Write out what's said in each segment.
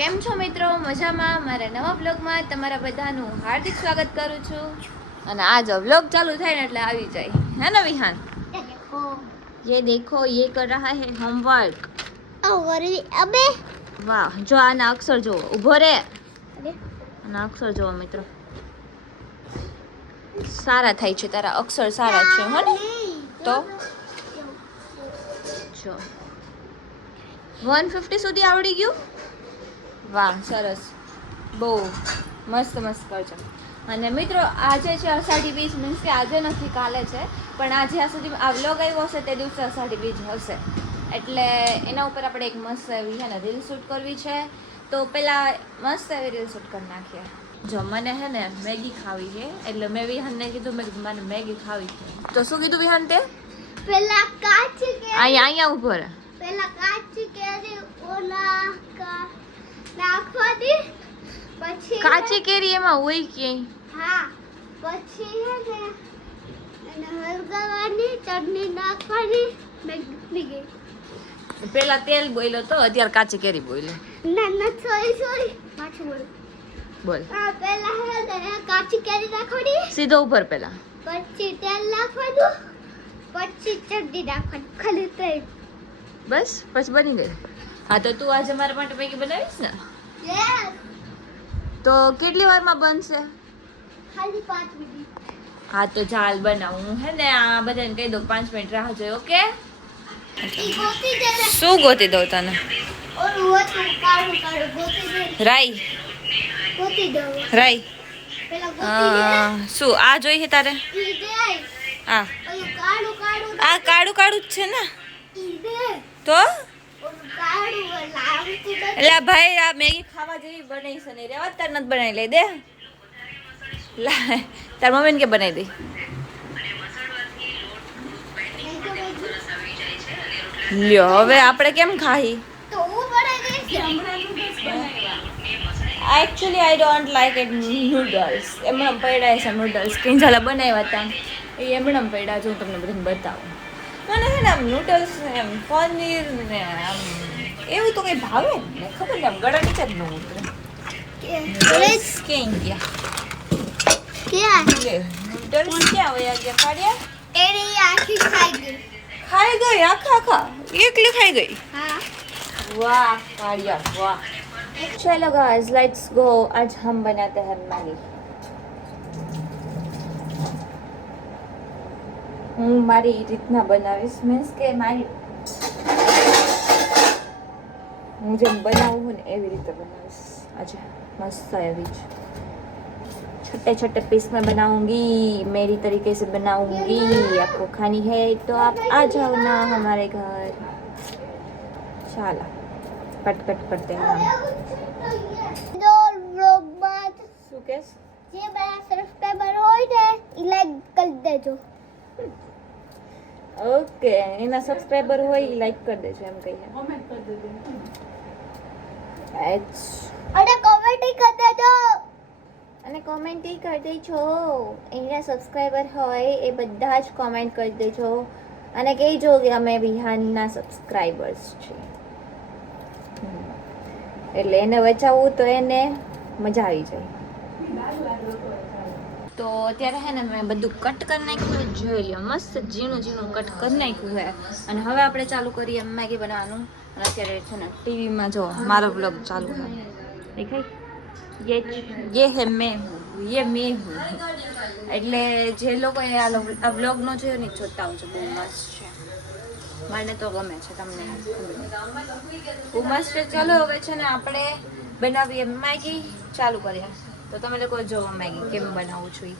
કેમ છો મિત્રો? મજામાં? મારા નવા વ્લોગમાં તમારા બધાનું હાર્દિક સ્વાગત કરું છું. અને આજ વ્લોગ ચાલુ થાય ને એટલે આવી જાય, હે ને વિહાન? ये देखो ये कर रहा है होमवर्क. अबे વાહ, જો આના અક્ષર જો ઊભો રે. આના અક્ષર જો મિત્રો, સારા થાય છે, તારા અક્ષર સારા છે હો ને. તો જો 150 સુધી આવડી ગયું. વાહ, સરસ, બહુ મસ્ત મસ્ત કરજો. અને મિત્રો આજે છે અષાઢી બીજ, મીન્સ કે આજે નથી કાલે છે, પણ આ જ્યાં સુધી આ વ્લોગ આવ્યો હશે તે દિવસે અષાઢી બીજ હશે, એટલે એના ઉપર આપણે એક મસ્ત એવી છે ને રીલ શૂટ કરવી છે. તો પહેલાં મસ્ત એવી રીલ શૂટ કરી નાખીએ. જો મને હે ને મેગી ખાવી છે, એટલે મેં વિહાનને કીધું, મેં કીધું મને મેગી ખાવી છે. તો શું કીધું વિહાન તે? પેલા કાચી કેરી, અહીંયા ઊભો રહે. પેલા કાચી કેરી ઓલા નાખવાની, પછી કાચી કેરી એમાં હોય ક્યાંય? હા, પછી હે ને એને હળગાવવાની, ચટણી નાખવાની, મેગી ગઈ. પેલા તેલ બોલ્યો તો અત્યારે કાચી કેરી બોલ્યો. ના સોરી પાછું બોલ. બોલ. પેલા હે ને કાચી કેરી નાખવાની, સીધો ઉપર પેલા, પછી તેલ નાખવાનું, પછી ચટણી નાખવાની, ખાલી તો બસ પછી બની ગઈ. હા, તો તું આજે મારા માટે મેગી બનાવીશ ને? યસ. તો કેટલી વારમાં બનશે? ખાલી 5 મિનિટ. હા, તો ચાલ બનાવું. હું હે ને આ બધાને કહી દઉં 5 મિનિટ રાહ જોઈ. ઓકે? ઈ ગોતી દે ને. શું ગોતી દઉં તને? ઓલું હતું કાળું ગોતી દે. રાઈ ગોતી દો. રાઈ પેલા ગોતી દે. શું આ જોઈએ તારે? ઈ દે. આ ઓલું કાળું આ કાળું કાળું જ છે ને? ઈ દે. તો ઓલું કાળું લાવતું નથી. એટલે આ ભાઈ આ મેગી ખાવા જેવી બનાવી છે ને, રેવા તાર નથી બનાવી લઈ દે. તાર મમ્મીને કે બનાવી દે. લ્યો, હવે આપણે કેમ ખાઈ? તો હું બનાવી દઈશ. Actually I don't like it noodles. એમણે પડ્યા છે નૂડલ્સ, કિંજાલા બનાવ્યા હતા એ એમણે પડ્યા. જો હું તમને બધાને બતાવું. મને છે ને આમ નૂડલ્સ ને આમ પનીર ને આમ એવું તો કંઈ ભાવે ને, ખબર ને આમ ગળા નીચે જ ન ઉતરે. નૂડલ્સ ક્યાં ગયા? ક્યાં? લે, નૂડલ્સ ક્યાં વયા ગયા કાઢ્યા? એની આખી ખાઈ ગઈ. ખાઈ ગઈ આખા એકલી ખાઈ ગઈ. હા. वाह काड़िया वाह. चलो गाइस लेट्स गो. आज हम बनाते हैं मैगी. હું મારી રીતના બનાવીશ, મીન્સ કે મારી હું જેમ બનાવું હું ને એવી રીતે બનાવીશ આજે. મસ્ત એવી જ छोटे छोटे पीस में बनाऊंगी, मेरी तरीके से बनाऊंगी. आपको खानी है तो आप आ जाओ ना हमारे घर. चलो कट कट करते हैं. જો વ્લોગમાં શું કેસ? જે મારા સબસ્ક્રાઇબર હોય ને ઈ લાઈક કરી દેજો. ઓકે, એના સબસ્ક્રાઇબર હોય એ લાઈક કરી દેજો એમ કહીએ. કોમેન્ટ કરી દેજો. અને કોમેન્ટ કરી દેજો. અને કોમેન્ટ કરી દેજો. એના સબસ્ક્રાઇબર હોય એ બધા જ કોમેન્ટ કરી દેજો અને કહેજો કે અમે વિહાનના સબસ્ક્રાઇબર્સ છીએ. એટલે એને બચાવવું તો એને મજા આવી જાય. તો અત્યારે હે ને મેં બધું કટ કરી નાખ્યું, જોઈ લો મસ્ત ઝીણું ઝીણું કટ કરી નાખ્યું છે. અને હવે આપણે ચાલુ કરીએ મેગી બનાવવાનું. અને અત્યારે છે ને ટીવીમાં જો મારો બ્લોગ ચાલુ છે, દેખાય? ये है मैं हूँ, ये मैं हूँ. એટલે જે લોકો આ બ્લોગ નો જોયો ને જોતા આવજો, બહુ મસ્ત છે. મને તો ગમે છે, તમને બહુ મસ્ત છે. ચાલો હવે છે ને આપણે બનાવીએ મેગી, ચાલુ કરીએ. તો તમે લોકો જોવો મેગી કેમ બનાવું છું.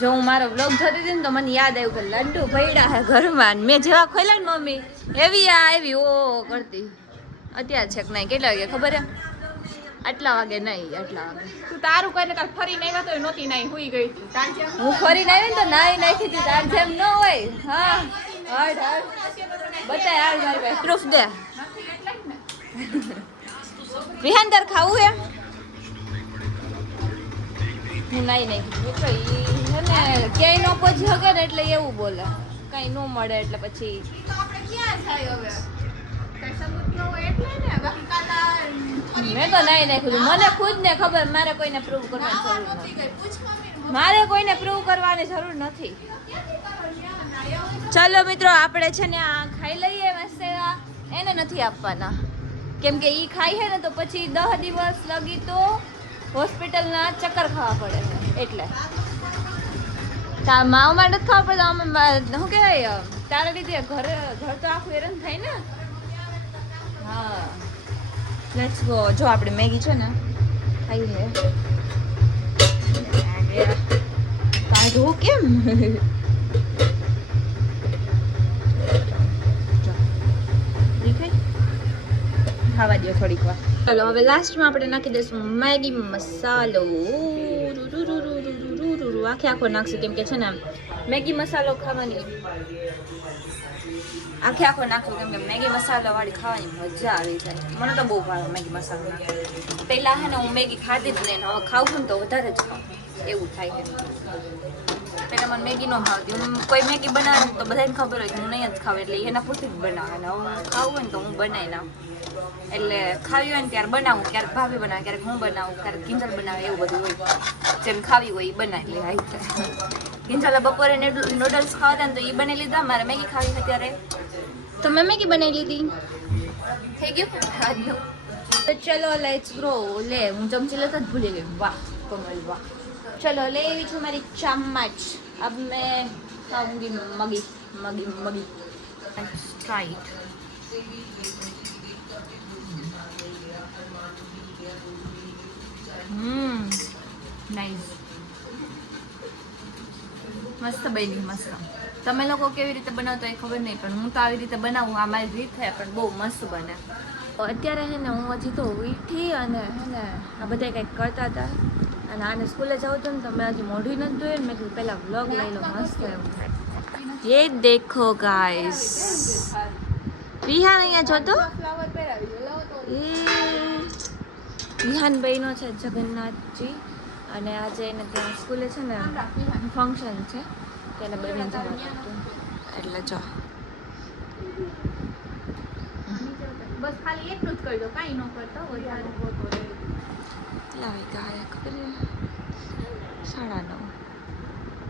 જો હું મારો બ્લોગ જોતી હતી ને તો મને યાદ આવ્યું કે લડ્ડુ ભયડા હે ઘરમાં ને મેં જેવા ખોલ્યા ને મમ્મી એવી આ એવી ઓ કરતી અત્યારે છે કે નહીં કેટલા વાગે ખબર હે આટલા વાગે નહીં આટલા વાગે તું તારું કરીને કાલ ફરીને આવ્યા તો નહોતી નાઈ હુઈ ગઈ હતી તાર જેમ હું ફરીને આવી ને તો નાઈ નાખી હતી તાર જેમ ન હોય હા હડ હડ બતાય હાલ મારી પાસે પ્રૂફ દે વિહાનદર ખાવું એમ હું નાઈ નાખી એટલે ઈ હે ને ક્યાંય ન પહોંચી શકે ને એટલે એવું બોલે કઈ ન મળે એટલે પછી તો આપણે ક્યાં થાય હવે કઈ સબૂત ન હોય એટલે ને બાકી કાલા મેં તો નાઈ નાખ્યું મને ખુદ ને ખબર મારે કોઈને પ્રૂવ કરવાની જરૂર નહોતી નથી ગઈ પૂછ મમ્મી મારે કોઈને પ્રૂવ કરવાની જરૂર નથી ચાલો મિત્રો આપણે છે ને આ ખાઈ લઈએ મસ્ત એવા. એને નથી આપવાના કેમ કે ઈ ખાઈ છે ને તો પછી 10 દિવસ લગી તો હોસ્પિટલના ચક્કર ખાવા પડે છે એટલે માવ માટે જ ખાવા પડે અમે શું કહેવાય તારા લીધે ઘર તો આખું હેરાન થાય ને હા લેટ્સ ગો જો આપણે મેગી છે ને ખાઈ લે કાઢું કેમ ખાવા દો થોડીક વાર ચાલો હવે લાસ્ટમાં આપણે નાખી દઈશું મેગી મસાલો આખે આખો નાખશું કેમ કે છે ને મેગી મસાલો ખાવાની આખે આખો નાખું કેમ કે મેગી મસાલા વાળી ખાવાની મજા આવી જાય મને તો બહુ ભાવે મેગી મસાલો નાખે પહેલાં હે ને હું મેગી ખાધી જ નહીં હવે ખાવું ને તો વધારે જ ખાઉં એવું થાય છે પહેલાં મને મેગી ન ભાવતી હું કોઈ મેગી બનાવે તો બધાને ખબર હોય કે હું નહીં જ ખાવ એટલે એના પૂરતી જ બનાવે અને હવે ખાવું હોય ને તો હું બનાવી નાખું એટલે ખાવી હોય ને ત્યારે બનાવું ક્યારેક ભાભી બનાવે ક્યારેક હું બનાવું ક્યારેક કિંજલ બનાવે એવું બધું હોય જેમ ખાવી હોય એ બનાવી લે આવી જાય કિંજલ બપોરે નૂડલ્સ ખાવા હતા ને તો એ બનાવી લીધા મારે મેગી ખાવી હતી ત્યારે તો મેં મેગી બનાવી લીધી થઈ ગયું આજનું તો ચલો લેટ્સ ગ્રો લે હું ચમચી લેતા જ ભૂલી ગઈ વાહ કમલ વાહ ચલો ले एवी છું મારી ચમ્મચ अब मैं खाऊंगी मगी मगी मगी ट्राई इट નાઈસ મસ્ત બની મસ્ત તમે લોકો કેવી રીતે બનાવતો એ ખબર નહીં પણ હું તો આવી રીતે બનાવું આ મારી રીત છે પણ બહુ મસ્ત બને અત્યારે હે ને હું હજી તો ઉઠી અને હે ને આ બધા કંઈક કરતા હતા અને આને સ્કૂલે જાઉં હતું ને તો મેં હજી મોઢું નથી ધોયું ને મેં કીધું પહેલાં વ્લોગ લઈ લો મસ્ત એવું થાય ये देखो गाइस વિહાન અહીંયા જોતો ફ્લાવર પહેરાવી લો તો એ વિહાન બહેનો છે જગન્નાથજી અને આજે એને ત્યાં સ્કૂલે છે ને ફંક્શન છે તેને બહેન જવા હતું એટલે જો બસ ખાલી એટલું જ કરજો કાંઈ ન કરતો વધારે ફોટો કેટલા વાગ્યા ખબર 9:30